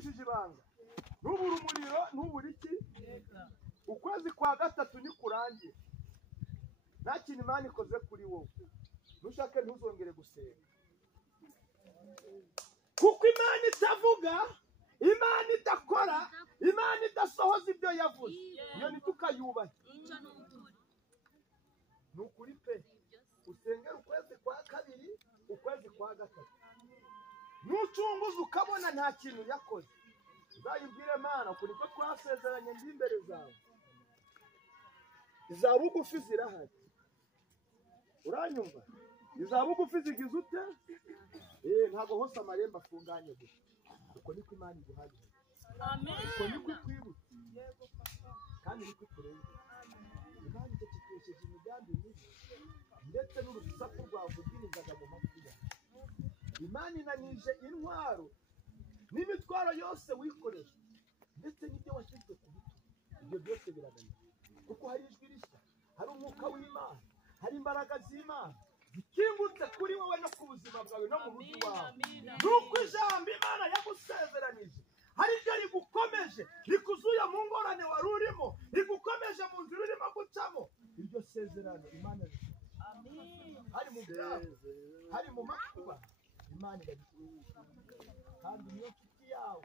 nkwishije ibanga, ntubure umuriro, ntubure iki. Ukwezi kwa gatatu nikurangira nta kintu Imana ikoze kuri wowe, nushake ntuzongere gusenga, kuko Imana itavuga, Imana idakora, Imana idasohoza ibyo yavuze, iyo ntitukayubahe. Ni ukuri pe, usengera ukwezi kwa kabiri, ukwezi kwa gatatu, nucunguza ukabona nta kintu yakoze, uzayibwire Mana kuri ko twasezeranye ndi imbere zawe, iza bugufi zirahari. Uranyumva? Iza bugufi zigize ute? Ntago hose amarembo afunganye gusa. Uko niko Imana iguhaye. Amen. Uko niko ikwibutsa. Kandi niko ikurengera. Imana itekesheje imigambi mibi, ndetse n'urusaku rwavugirizaga mu matwi yawe. Imana inanije intwaro n'imitwaro yose wikoresha, ndetse n'ibyo washyizwe ku biti. Ibyo byose biraganira, kuko hari ijwi rishya, hari umwuka w'Imana, hari imbaraga z'Imana zikingutse kuri wowe no ku buzima bwawe no mu rugo wawe. Nuko ijambo Imana yagusezeranije hari ibyo rigukomeje, rikuzuye mu ngorane wari urimo, rigukomeje mu nzira urimo gucamo. Iryo sezerano Imana hari mu byago, hari mu makuba, Imana irabikora. Kandi niyo nshuti yawe